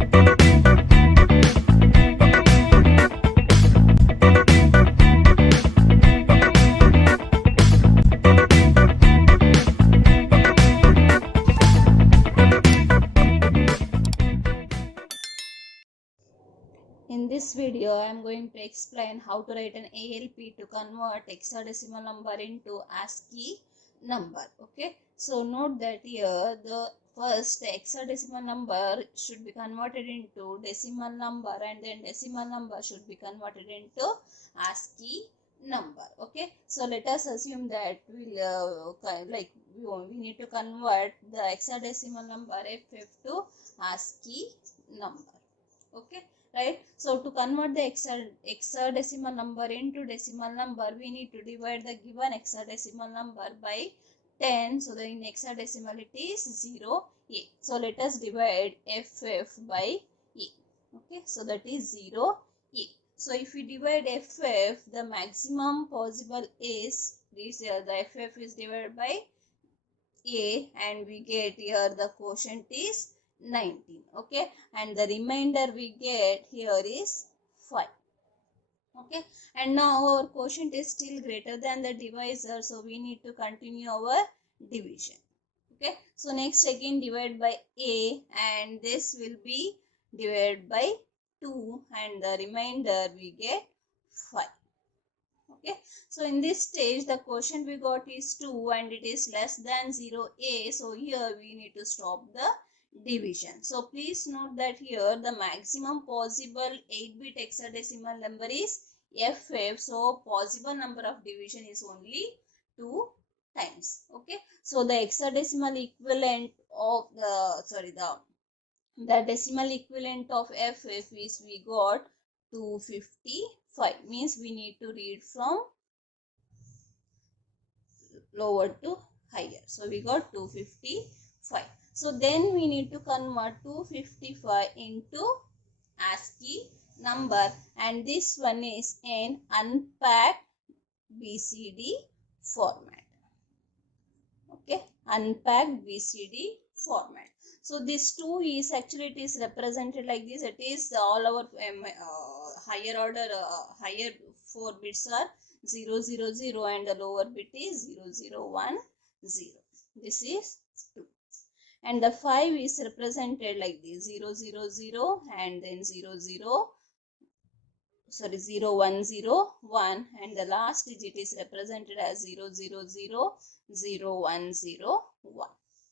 In this video, I am going to explain how to write an ALP to convert hexadecimal number into ASCII number. Okay, so note that here the first hexadecimal number should be converted into decimal number, and then decimal number should be converted into ASCII number. Okay, so let us assume that we need to convert the hexadecimal number FF to ASCII number. Okay, right? So to convert the hexadecimal number into decimal number, we need to divide the given hexadecimal number by 10. So in hexadecimal it is 0a. So let us divide FF by a. Okay, so that is 0a. So if we divide FF, the maximum possible is this here, the FF is divided by a, and we get here the quotient is 19. Okay, and the remainder we get here is 5. Okay, and now our quotient is still greater than the divisor, so we need to continue our division. Okay, so next again divide by a, and this will be divided by 2, and the remainder we get 5. Okay, so in this stage the quotient we got is 2 and it is less than 0a, so here we need to stop the division. So please note that here the maximum possible 8-bit hexadecimal number is FF, so possible number of division is only 2 times. Okay, so the hexadecimal equivalent of the decimal equivalent of FF is we got 255, means we need to read from lower to higher. So we got 255. So then we need to convert 255 into ASCII number, and this one is in unpacked BCD format. Okay, unpacked BCD format. So this 2 is actually, it is represented like this. It is all our higher order, higher 4 bits are 0, 0, 0, and the lower bit is 0, 0, 1, 0. This is 2. And the 5 is represented like this, 0, 0, 0, and then 0, 0, 1, 0, 1, and the last digit is represented as 0, 0, 0, 0, 1, 0, 1.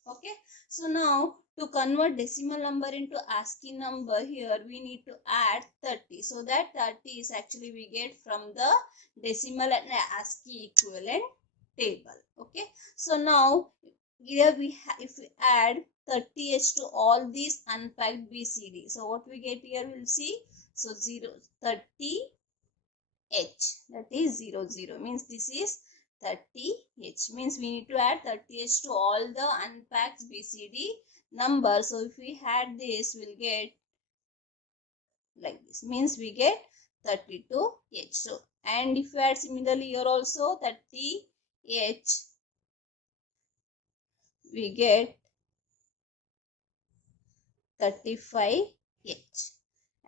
Okay, so now to convert decimal number into ASCII number, here we need to add 30. So that 30 is actually we get from the decimal and ASCII equivalent table. Okay, so now here if we add 30h to all these unpacked BCD, so what we get here, we'll see. So 30h, that is 0, 0, means this is 30h, means we need to add 30h to all the unpacked BCD number. So if we add this, we'll get like this, means we get 32h. So, and if we add similarly here also 30h, we get 35h,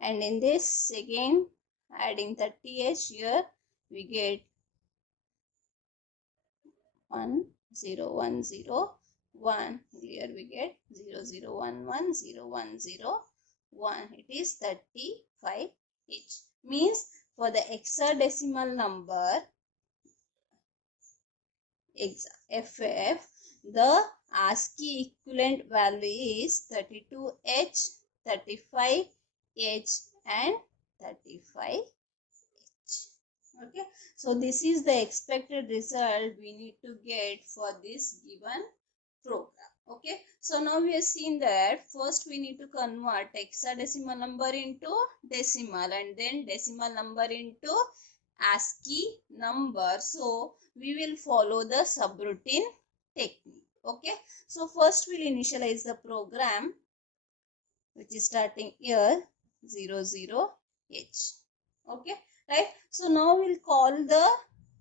and in this again adding 30h, here we get 1, 0, 1, 0, 1. Here we get 0, 0, 1, 1, 0, 1, 0, 1. It is 35h. Means for the hexadecimal number FF, the ASCII equivalent value is 32h, 35h, and 35h. Okay, so this is the expected result we need to get for this given program. Okay, so now we have seen that first we need to convert hexadecimal number into decimal, and then decimal number into ASCII number. So we will follow the subroutine technique. Okay, so first we'll initialize the program, which is starting here 0, 0, h. Okay, right? So now we'll call the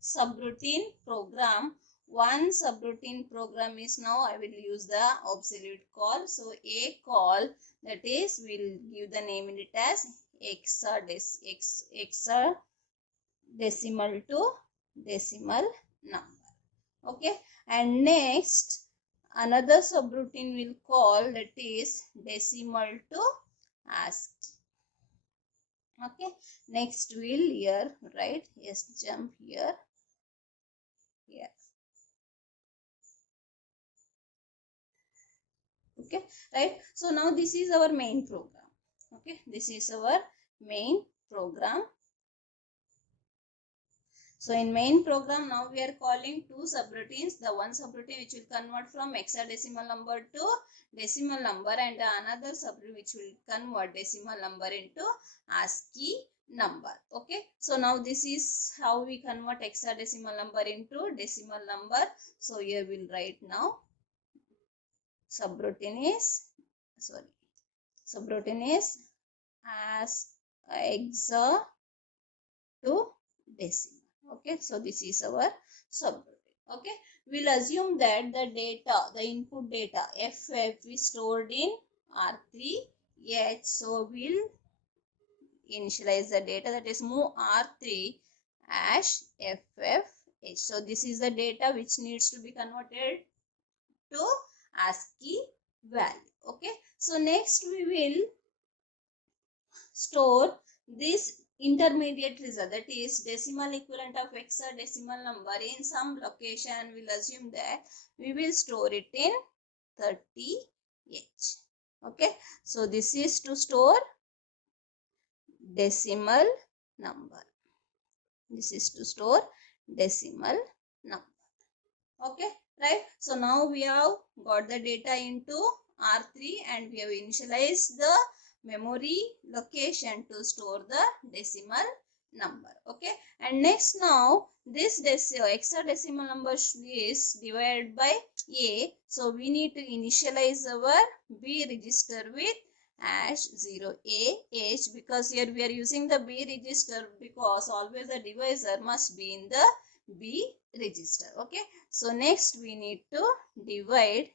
subroutine program one subroutine program is now I will use the absolute call. So a call, that is we'll give the name in it as hexadecimal to decimal number. Okay, and next another subroutine will call, that is decimal to ASCII. Okay, next we'll here write, yes, jump here. Okay, right. So now this is our main program. Okay, this is our main program. So in main program now we are calling two subroutines. The one subroutine which will convert from hexadecimal number to decimal number, and another subroutine which will convert decimal number into ASCII number. Okay, so now this is how we convert hexadecimal number into decimal number. So here we'll write now subroutine is as hexa to decimal. Okay, so this is our subroutine. Okay, we'll assume that the input data FF is stored in R3H. So we'll initialize the data, that is move R3 hash FFH. So this is the data which needs to be converted to ASCII value. Okay, so next we will store this intermediate result, that is decimal equivalent of hexadecimal number, in some location. We'll assume that we will store it in 30H. Okay, so this is to store decimal number. This is to store decimal number. Okay, right. So now we have got the data into R3 and we have initialized the memory location to store the decimal number. Okay, and next now this hexadecimal number is divided by A. So we need to initialize our B register with hash 0AH, because here we are using the B register because always the divisor must be in the B register. Okay, so next we need to divide.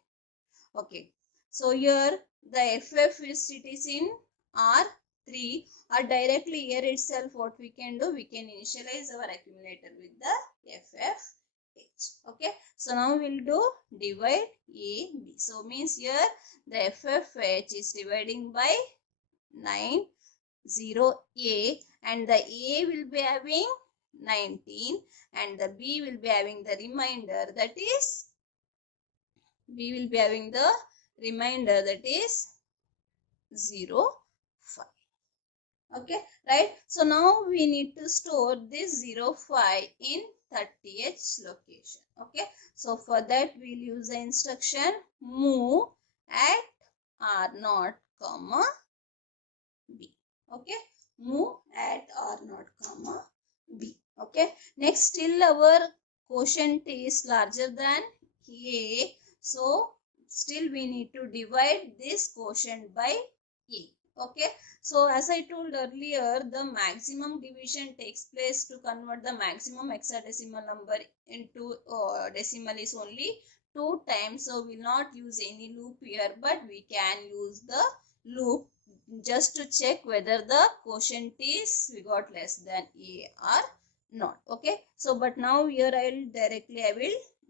Okay, so here the FF is, it is in R3, or directly here itself what we can do, we can initialize our accumulator with the FFH. Okay, so now we'll do divide A B. So means here the FFH is dividing by 9 0A, and the A will be having 19 and the B will be having the remainder, that is B will be having the remainder, that is 0 5. Okay, right. So now we need to store this 0 5 in 30H location. Okay, so for that we'll use the instruction move at R0, comma B. Okay, move at R0, comma B. Okay, next still our quotient is larger than A, so still we need to divide this quotient by A. Okay, so as I told earlier, the maximum division takes place to convert the maximum hexadecimal number into decimal is only 2 times. So we will not use any loop here, but we can use the loop just to check whether the quotient is we got less than A or not. Okay, so but now here I will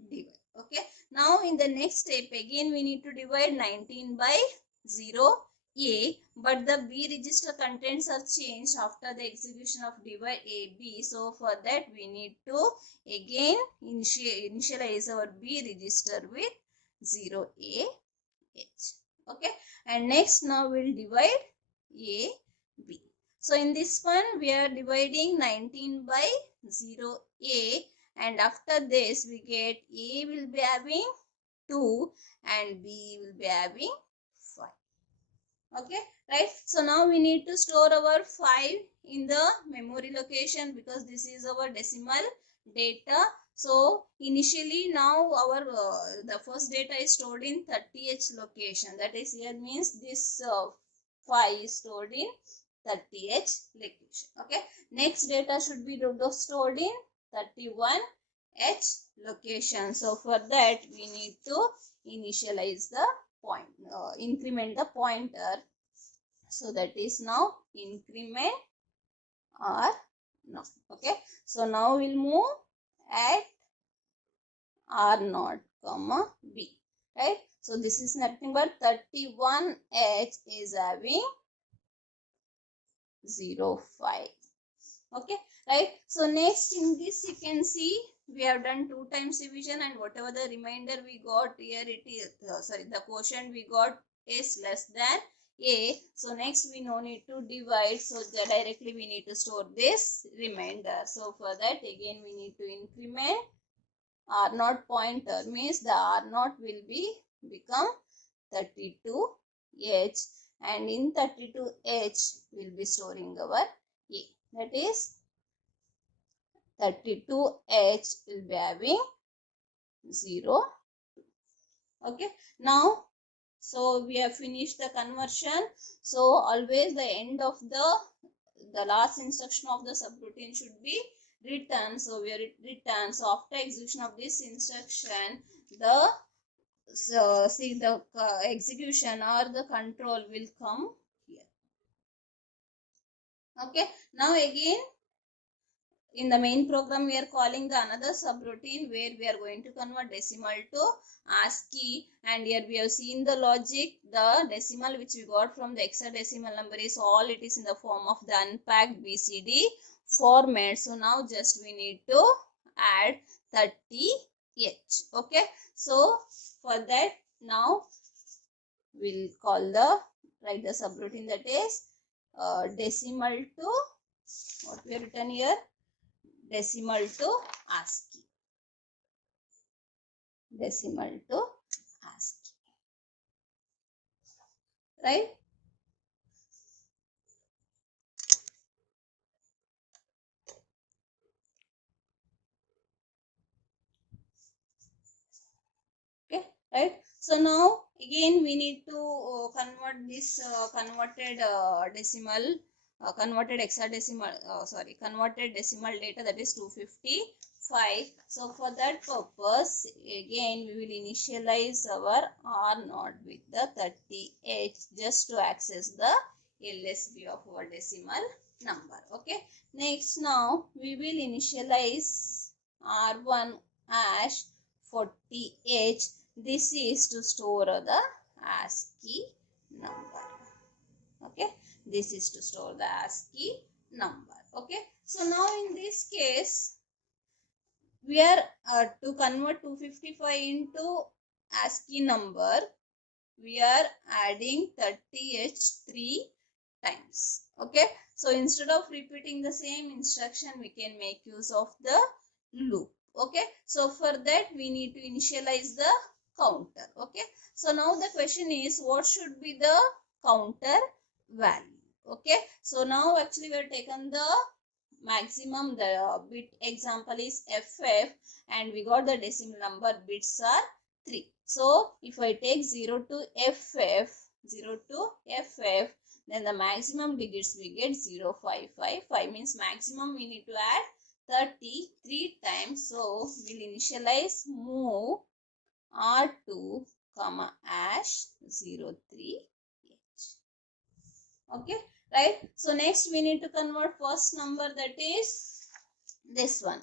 divide. Okay, now in the next step again we need to divide 19 by 0 A, but the B register contents are changed after the execution of divide AB. So for that we need to again initialize our B register with 0AH. Okay, and next now we'll divide A B. So in this one we are dividing 19 by 0A, and after this we get A will be having 2 and B will be having 5. Okay, right. So now we need to store our 5 in the memory location because this is our decimal data. So initially now our the first data is stored in 30H location, that is here means this 5 is stored in 30H location. Okay, next data should be stored in 31 H location. So for that we need to initialize the point, increment the pointer. So that is now increment R naught. Okay. So now we'll move at R0, comma B. Right. So this is nothing but 31H is having 0.5. Okay, right? So next in this you can see we have done 2 times division, and whatever the remainder we got here, it is the quotient we got is less than a. So next we no need to divide, so directly we need to store this remainder. So for that again we need to increment R0 pointer, means the R0 will be become 32H, and in 32H we will be storing our A, that is 32H will be having 0. Okay, now so we have finished the conversion. So always the end of the last instruction of the subroutine should be return. So we are return. So after execution of this instruction, the execution or the control will come here. Okay, now again in the main program we are calling the another subroutine where we are going to convert decimal to ASCII, and here we have seen the logic. The decimal which we got from the hexadecimal number is all it is in the form of the unpacked BCD format. So now just we need to add 30H. Okay, so for that now we'll write the subroutine, that is decimal to what we have written here, decimal to ASCII. Decimal to ASCII. Right? Okay. Right? So now again we need to convert this converted decimal, converted hexadecimal, converted decimal data, that is 255. So for that purpose again we will initialize our R0 with the 30H just to access the LSB of our decimal number. Okay, next now we will initialize R1 as 40H. This is to store the ASCII number. Okay, this is to store the ASCII number. Okay, so now in this case we are to convert 255 into ASCII number, we are adding 30H 3 times. Okay, so instead of repeating the same instruction we can make use of the loop. Okay, so for that we need to initialize the counter. Okay, so now the question is what should be the counter value. Okay, so now actually we have taken the maximum, the bit example is FF, and we got the decimal number bits are 3. So if I take 0 to FF, 0 to FF, then the maximum digits we get 0555, means maximum we need to add 33 times. So we'll initialize move R2 comma ash 03H. Okay, right? So next we need to convert first number, that is this one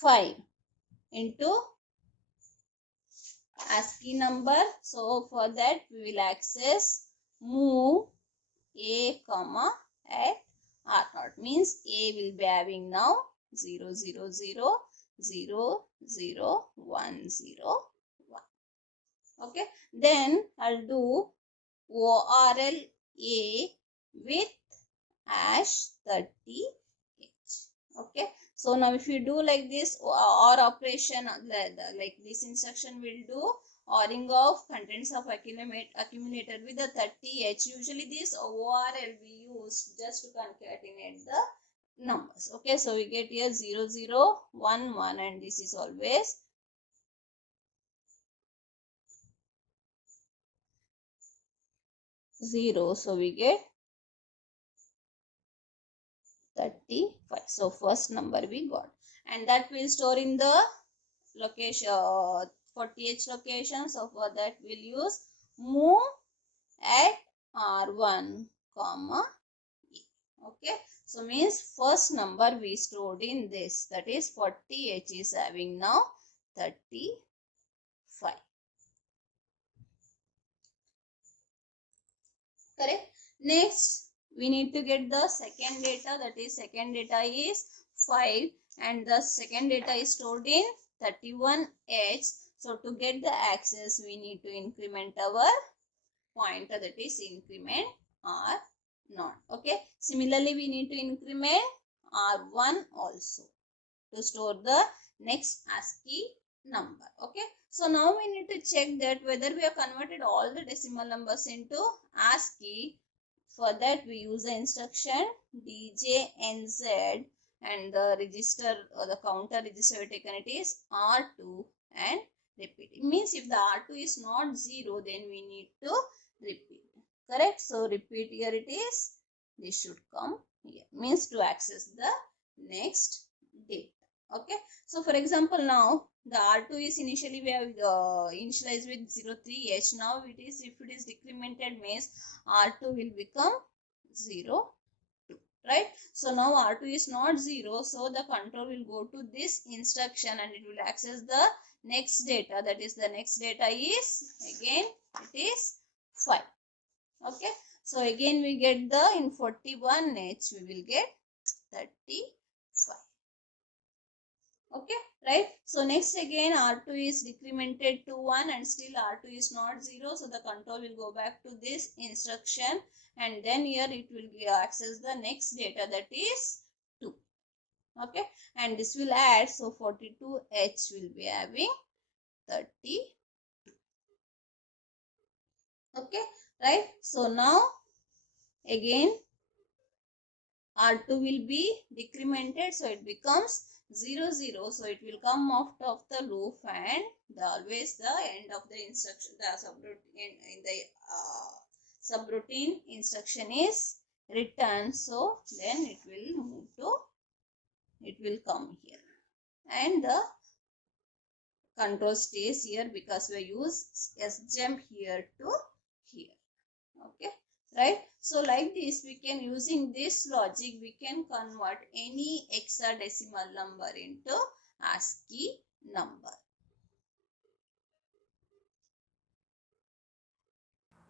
5 into ASCII number. So for that we will access move A comma at R0, means A will be having now 0 0 0 0 0 1 0 1. Okay, then I'll do ORL A with ash 30H. Okay, so now if you do like this OR operation, like this instruction will do ORing of contents of accumulator with the 30H. Usually this ORL we use just to concatenate the numbers. Okay, so we get here 0 0 1 1, and this is always 0. So we get 35. So first number we got, and that will store in the location 40h location. So for that we'll use move at R1 comma E. Okay, so means first number we stored in this, that is 40h is having now 35. Correct. Next we need to get the second data, that is second data is 5 and the second data is stored in 31h. So to get the access we need to increment our pointer, that is increment R0. Okay, similarly we need to increment R1 also to store the next ASCII number. Okay, so now we need to check that whether we have converted all the decimal numbers into ASCII. For that we use the instruction DJNZ, and the register or the counter register we taken it is R2 and repeat. It means if the R2 is not 0, then we need to repeat. Correct? So repeat here it is. This should come here. Means to access the next data. Okay. So for example, now the R2 is initially we have initialized with 03H. Now it is, if it is decremented, means R2 will become 02. Right? So now R2 is not 0. So the control will go to this instruction and it will access the next data. That is, the next data is again it is 5. Okay. So again we get the, in 41H we will get 35. Okay, right? So next again R2 is decremented to 1 and still R2 is not 0. So the control will go back to this instruction and then here it will access the next data, that is 2. Okay, and this will add, so 42H will be having 30. Okay, right? So now again R2 will be decremented, so it becomes 00. So it will come out of the loop and always the end of the instruction, the subroutine in the subroutine instruction is returned. So then it will move to, it will come here and the control stays here because we use sjump here to here. Okay, right? So like this we can, using this logic we can convert any hexadecimal number into ASCII number.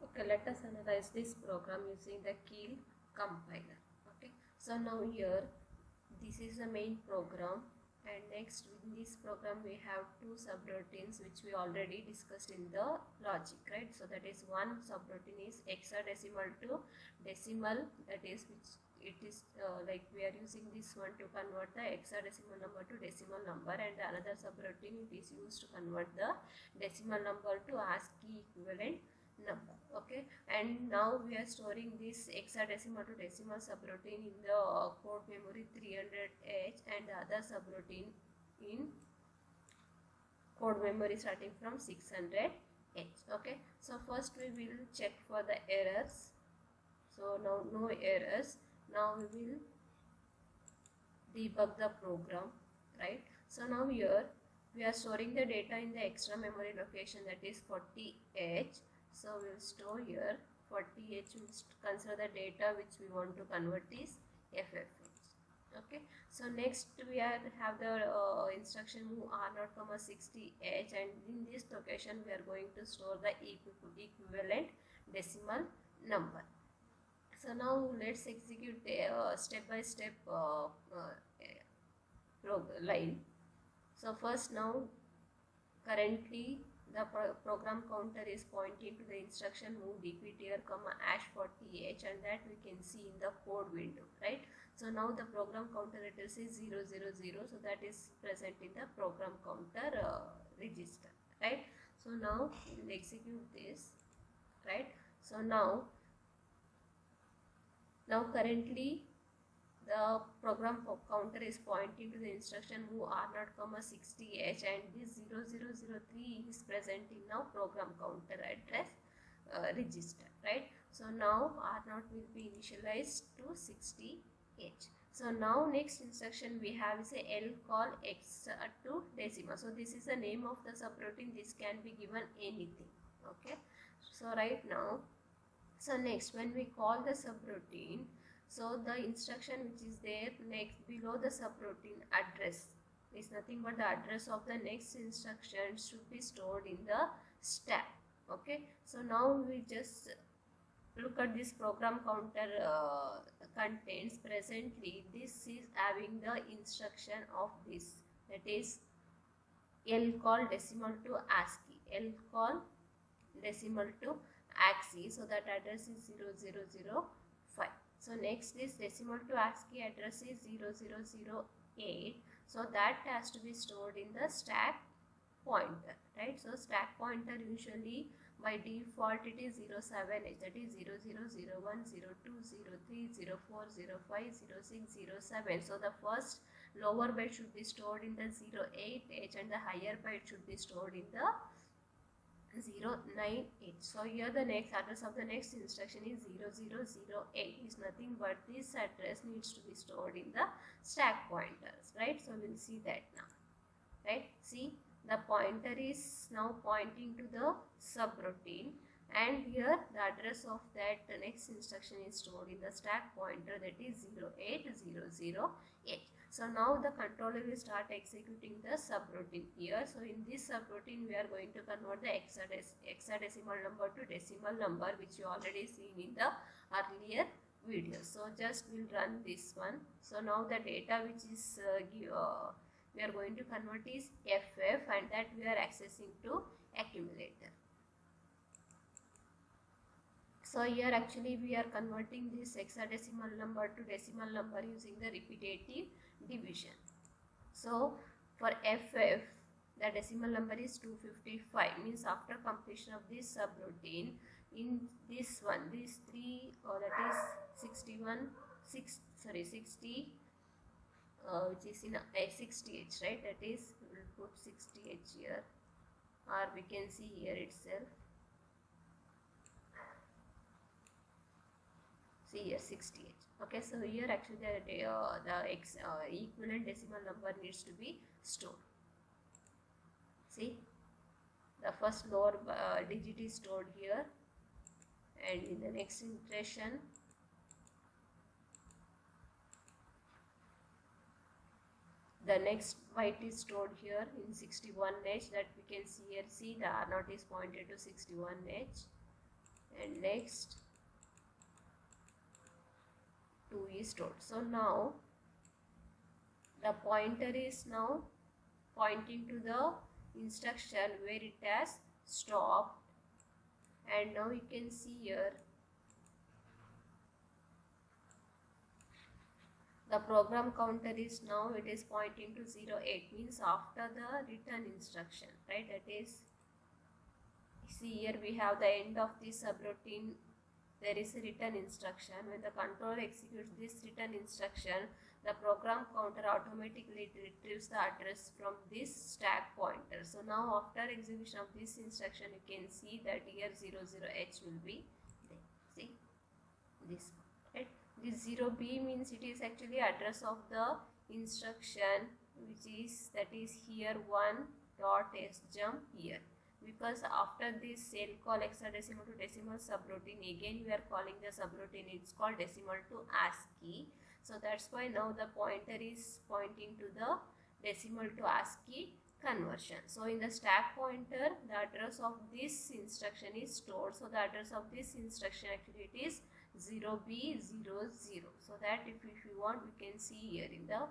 Okay, let us analyze this program using the Keil compiler. Okay, so now here this is the main program, and next in this program we have two subroutines which we already discussed in the logic, right? So that is, one subroutine is hexadecimal to decimal, that is which it is like we are using this one to convert the hexadecimal number to decimal number, and the another subroutine it is used to convert the decimal number to ASCII equivalent number. Okay, and now we are storing this hexadecimal to decimal subroutine in the code memory 300H and the other subroutine in code memory starting from 600H. Okay, so first we will check for the errors. So now no errors. Now we will debug the program, right? So now here we are storing the data in the extra memory location, that is 40H. So we will store here 40H. Will consider the data which we want to convert is FFH. Okay, so next we have the instruction move R0, 60H, and in this location we are going to store the equivalent decimal number. So now let's execute the step by step line. So first, now currently the program counter is pointing to the instruction move dptr comma #40h, and that we can see in the code window, right? So now the program counter address is 000, so that is present in the program counter register, right? So now we'll execute this, right? So now currently the program counter is pointing to the instruction move R0, 60H, and this 0003 is present in now program counter address register, right? So now R0 will be initialized to 60H. So now next instruction we have is a L call X to decimal. So this is the name of the subroutine. This can be given anything. Okay. So right now, so next when we call the subroutine, so the instruction which is there next below the subroutine address is nothing but the address of the next instruction should be stored in the stack. Okay. So now we just look at this program counter contains. Presently this is having the instruction of this, that is L call decimal to ASCII, L call decimal to ASCII, so that address is 0005. So next is decimal to ASCII address is 0008, so that has to be stored in the stack pointer, right? So stack pointer usually by default it is 07H, that is 0001, 02, 03, 04, 05, 06, 07. So the first lower byte should be stored in the 08H and the higher byte should be stored in the 09H. So here the next address of the next instruction is 0008, is nothing but this address needs to be stored in the stack pointers, right? So we'll see that now, right? See, the pointer is now pointing to the subroutine, and here the address of that next instruction is stored in the stack pointer, that is 08008. So now the controller will start executing the subroutine here. So in this subroutine we are going to convert the hexadecimal number to decimal number, which you already seen in the earlier video. So just we'll run this one. So now the data which is we are going to convert is FF, and that we are accessing to accumulator. So here actually we are converting this hexadecimal number to decimal number using the repetitive division. So for FF the decimal number is 255, means after completion of this subroutine, in this one, these three, that is 60, which is in a 60H, right? That is, we will put 60H here, or we can see here itself. See here 60H. Okay, so here actually the equivalent decimal number needs to be stored. See, the first lower digit is stored here, and in the next iteration the next byte is stored here in 61H, that we can see here. See, the R0 is pointed to 61H, and next 2 is stored. So now the pointer is now pointing to the instruction where it has stopped, and now you can see here the program counter is now, it is pointing to 08, means after the return instruction, right? That is, see here we have the end of this subroutine, there is a return instruction. When the controller executes this return instruction, the program counter automatically retrieves the address from this stack pointer. So now after execution of this instruction, you can see that here 00H will be there. See this one, right? This 0B means it is actually address of the instruction, which is, that is here 1.sjump here, because after this L call hexadecimal to decimal subroutine, again we are calling the subroutine, it's called decimal to ASCII. So that's why now the pointer is pointing to the decimal to ASCII conversion. So in the stack pointer, the address of this instruction is stored. So the address of this instruction actually it is 0B00. So that if you want, we can see here in the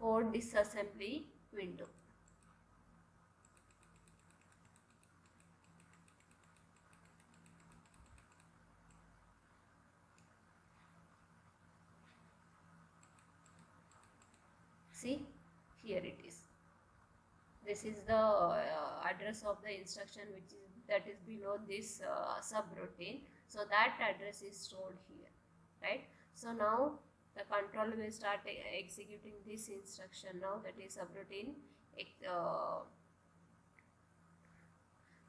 code disassembly window. See, here it is. This is the address of the instruction that is below this subroutine. So that address is stored here, right? So now the controller will start executing this instruction now, that is subroutine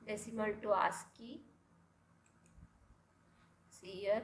decimal to ASCII. See here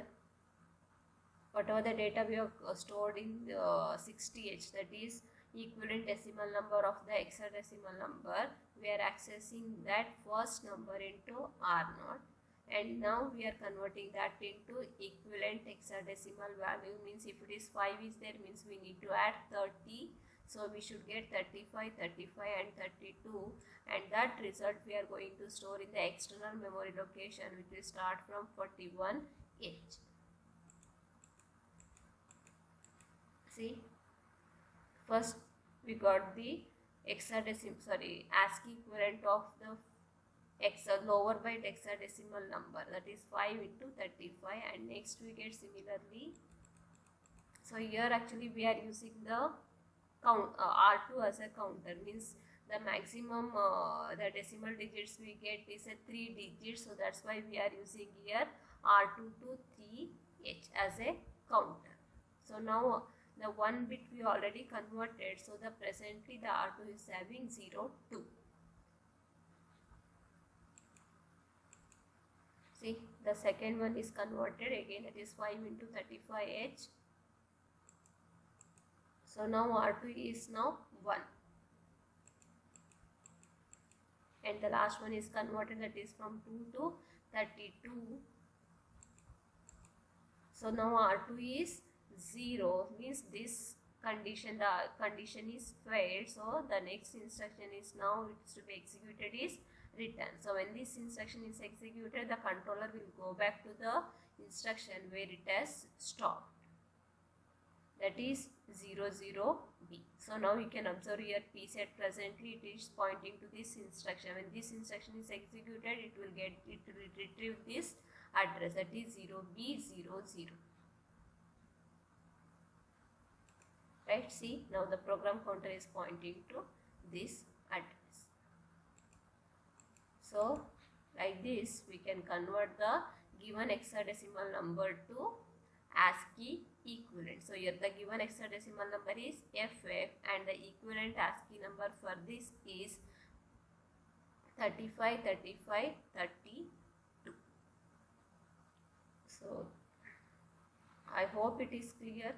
whatever the data we have stored in 60H, that is equivalent decimal number of the hexadecimal number, we are accessing that first number into R0, and now we are converting that into equivalent hexadecimal value. Means if it is 5 is there, means we need to add 30, so we should get 35, 35 and 32, and that result we are going to store in the external memory location, which will start from 41H. See, first we got the ASCII equivalent of the lower byte hexadecimal number, that is 5 into 35, and next we get similarly. So here actually we are using the count R2 as a counter, means the maximum the decimal digits we get is a 3 digits, so that's why we are using here R2 to 3H as a counter. So now the one bit we already converted, so the presently the R2 is having 0, 2. See, the second one is converted again, that is 5 into 35H. So now R2 is now 1. And the last one is converted, that is from 2 to 32. So now R2 is 0, means this condition, the condition is failed, so the next instruction is now it's to be executed is return. So when this instruction is executed, the controller will go back to the instruction where it has stopped, that is 00B. So now you can observe here PC at presently it is pointing to this instruction. When this instruction is executed, it will retrieve this address, that is 0B00. Right, see, now the program counter is pointing to this address. So like this we can convert the given hexadecimal number to ASCII equivalent. So here the given hexadecimal number is FF and the equivalent ASCII number for this is 35, 35, 32. So I hope it is clear.